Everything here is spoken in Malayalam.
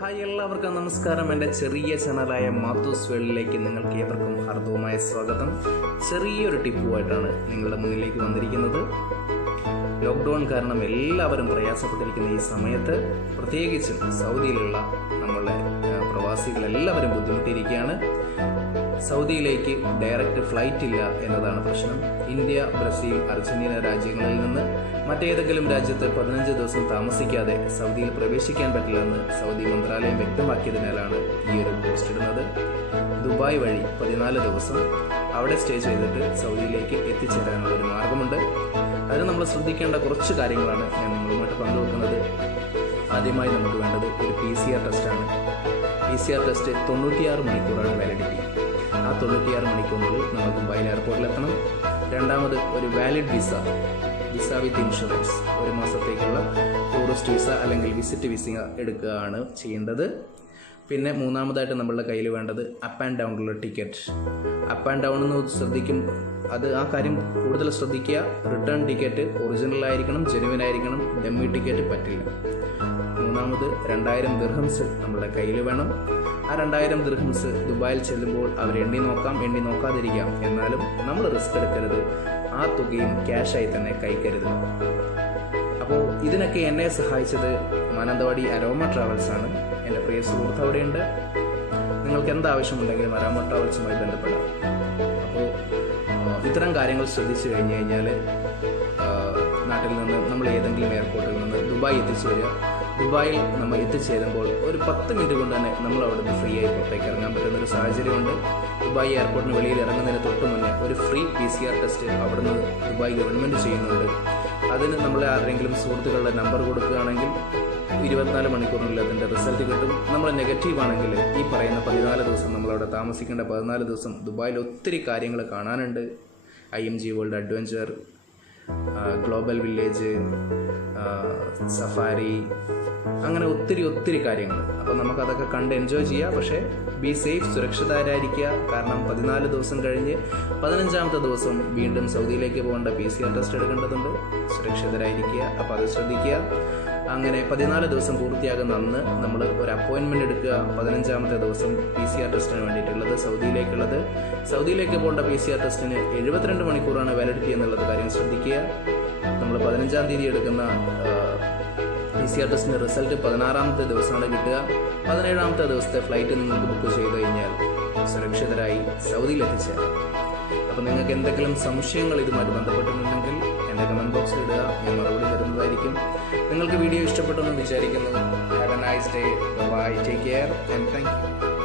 ഹായ് എല്ലാവർക്കും നമസ്കാരം. എന്റെ ചെറിയ ചാനലായ മാത്തൂസ് വേൾഡിലേക്ക് നിങ്ങൾക്ക് ഏവർക്കും ഹാർദവമായ സ്വാഗതം. ചെറിയൊരു ടിപ്പുമായിട്ടാണ് നിങ്ങളുടെ മുന്നിലേക്ക് വന്നിരിക്കുന്നത്. ലോക്ക്ഡൗൺ കാരണം എല്ലാവരും പ്രയാസപ്പെട്ടിരിക്കുന്ന ഈ സമയത്ത് പ്രത്യേകിച്ചും സൗദിയിലുള്ള നമ്മളുടെ പ്രവാസികളെല്ലാവരും ബുദ്ധിമുട്ടിയിരിക്കുകയാണ്. സൗദിയിലേക്ക് ഡയറക്റ്റ് ഫ്ലൈറ്റ് ഇല്ല എന്നതാണ് പ്രശ്നം. ഇന്ത്യ ബ്രസീൽ അർജന്റീന രാജ്യങ്ങളിൽ നിന്ന് മറ്റേതെങ്കിലും രാജ്യത്ത് പതിനഞ്ച് ദിവസം താമസിക്കാതെ സൗദിയിൽ പ്രവേശിക്കാൻ പറ്റില്ലെന്ന് സൗദി മന്ത്രാലയം വ്യക്തമാക്കിയതിനാലാണ് ഈ ഒരു പോസ്റ്റ് ഇടുന്നത്. ദുബായ് വഴി പതിനാല് ദിവസം അവിടെ സ്റ്റേ ചെയ്തിട്ട് സൗദിയിലേക്ക് എത്തിച്ചേരാനുള്ള ഒരു മാർഗമുണ്ട്. അതിന് നമ്മൾ ശ്രദ്ധിക്കേണ്ട കുറച്ച് കാര്യങ്ങളാണ് ഞാൻ നിങ്ങളുമായിട്ട് പങ്കുവെക്കുന്നത്. ആദ്യമായി നമുക്ക് വേണ്ടത് ഒരു പി സി ആർ ടെസ്റ്റാണ് പി സി ആർ ടെസ്റ്റ് തൊണ്ണൂറ്റിയാറ് മണിക്കൂറാണ് വാലിഡിറ്റി ആ തൊണ്ണൂറ്റിയാറ് മണിക്കൂറിനുള്ളിൽ നമ്മൾ എയർപോർട്ടിൽ എത്തണം രണ്ടാമത് ഒരു valid visa visa with insurance ഒരു മാസത്തേക്കുള്ള ടൂറിസ്റ്റ് വിസ അല്ലെങ്കിൽ വിസിറ്റ് വിസ എടുക്കുകയാണ് ചെയ്യേണ്ടത്. പിന്നെ മൂന്നാമതായിട്ട് നമ്മളുടെ കയ്യിൽ വേണ്ടത് അപ്പ് ആൻഡ് ഡൗണിലുള്ള ടിക്കറ്റ് അപ്പ് ആൻഡ് ഡൗൺ എന്ന് ശ്രദ്ധിക്കും. അത് ആ കാര്യം കൂടുതൽ ശ്രദ്ധിക്കുക. റിട്ടേൺ ടിക്കറ്റ് ഒറിജിനൽ ആയിരിക്കണം ജെനുവിൻ ആയിരിക്കണം. ഡെമ്മി ടിക്കറ്റ് പറ്റില്ല. മൂന്നാമത് രണ്ടായിരം ദിർഹംസ് നമ്മുടെ കയ്യിൽ വേണം. ആ രണ്ടായിരം ദിർഹംസ് ദുബായിൽ ചെല്ലുമ്പോൾ അവർ എണ്ണി നോക്കാം എണ്ണി നോക്കാതിരിക്കാം. എന്നാലും നമ്മൾ റിസ്ക് എടുക്കരുത്. ആ തുകയും ക്യാഷായി തന്നെ കൈക്കരുത്. അപ്പോൾ ഇതിനൊക്കെ എന്നെ സഹായിച്ചത് മാനന്തവാടി അരോമ ട്രാവൽസ് ആണ്. എന്റെ പ്രിയ സുഹൃത്ത് അവിടെയുണ്ട്. നിങ്ങൾക്ക് എന്ത് ആവശ്യമുണ്ടെങ്കിലും അരോമ ട്രാവൽസുമായി ബന്ധപ്പെടാം. അപ്പോൾ ഇത്തരം കാര്യങ്ങൾ ശ്രദ്ധിച്ചു കഴിഞ്ഞു കഴിഞ്ഞാൽ നാട്ടിൽ നിന്ന് നമ്മൾ ഏതെങ്കിലും എയർപോർട്ടിൽ നിന്ന് ദുബായ് എത്തിച്ചു വരിക. ദുബായിൽ നമ്മൾ എത്തിച്ചേരുമ്പോൾ ഒരു പത്ത് മിനിറ്റ് കൊണ്ട് തന്നെ നമ്മൾ അവിടെ നിന്ന് ഫ്രീ ആയി പുറത്തേക്ക് ഇറങ്ങാൻ പറ്റുന്ന ഒരു സാഹചര്യമുണ്ട് ദുബായ് എയർപോർട്ടിന് വെളിയിൽ ഇറങ്ങുന്നതിന് തൊട്ട് മുന്നേ ഒരു free P C R test അവിടെ നിന്ന് ദുബായ് ഗവൺമെന്റ് ചെയ്യുന്നുണ്ട്. അതിന് നമ്മളെ ആരെങ്കിലും സുഹൃത്തുക്കളുടെ നമ്പർ കൊടുക്കുകയാണെങ്കിൽ ഇരുപത്തിനാല് മണിക്കൂറിനുള്ളിൽ അതിന്റെ റിസൾട്ട് കിട്ടും. നമ്മൾ നെഗറ്റീവ് ആണെങ്കിൽ ഈ പറയുന്ന പതിനാല് ദിവസം നമ്മളവിടെ താമസിക്കേണ്ട പതിനാല് ദിവസം ദുബായിൽ ഒത്തിരി കാര്യങ്ങൾ കാണാനുണ്ട്. I M G world adventure global village safari അങ്ങനെ ഒത്തിരി ഒത്തിരി കാര്യങ്ങൾ. അപ്പോൾ നമുക്കതൊക്കെ കണ്ട് എൻജോയ് ചെയ്യാം. പക്ഷേ ബി സേഫ് സുരക്ഷിതരായിരിക്കുക. കാരണം പതിനാല് ദിവസം കഴിഞ്ഞ് പതിനഞ്ചാമത്തെ ദിവസം വീണ്ടും സൗദിയിലേക്ക് പോകേണ്ട പി സി ആർ ടെസ്റ്റ് എടുക്കേണ്ടതുണ്ട്. സുരക്ഷിതരായിരിക്കുക. അപ്പോൾ അത് ശ്രദ്ധിക്കുക. അങ്ങനെ പതിനാല് ദിവസം പൂർത്തിയാകുന്ന അന്ന് നമ്മൾ ഒരു അപ്പോയിൻമെന്റ് എടുക്കുക. പതിനഞ്ചാമത്തെ ദിവസം പി സി ആർ ടെസ്റ്റിന് വേണ്ടിയിട്ടുള്ളത് സൗദിയിലേക്കുള്ളത്. സൗദിയിലേക്ക് പോകേണ്ട പി സി ആർ ടെസ്റ്റിന് എഴുപത്തിരണ്ട് മണിക്കൂറാണ് വാലിഡിറ്റി എന്നുള്ളത് കാര്യം ശ്രദ്ധിക്കുക. നമ്മൾ പതിനഞ്ചാം തീയതി എടുക്കുന്ന പി സി ആർ ടെസ്റ്റിന്റെ റിസൾട്ട് പതിനാറാമത്തെ ദിവസമാണ് കിട്ടുക. പതിനേഴാമത്തെ ദിവസത്തെ ഫ്ലൈറ്റ് നിങ്ങൾക്ക് ബുക്ക് ചെയ്ത് കഴിഞ്ഞാൽ സുരക്ഷിതരായി സൗദിയിൽ എത്തിച്ചേരാം അപ്പോൾ നിങ്ങൾക്ക് എന്തെങ്കിലും സംശയങ്ങൾ ഇതുമായിട്ട് ബന്ധപ്പെട്ടിട്ടുണ്ടെങ്കിൽ എന്റെ കമന്റ് തരുന്നതായിരിക്കും നിങ്ങൾക്ക് വീഡിയോ ഇഷ്ടപ്പെട്ടെന്ന് വിചാരിക്കുന്നു. Have a nice day bye take care and thank you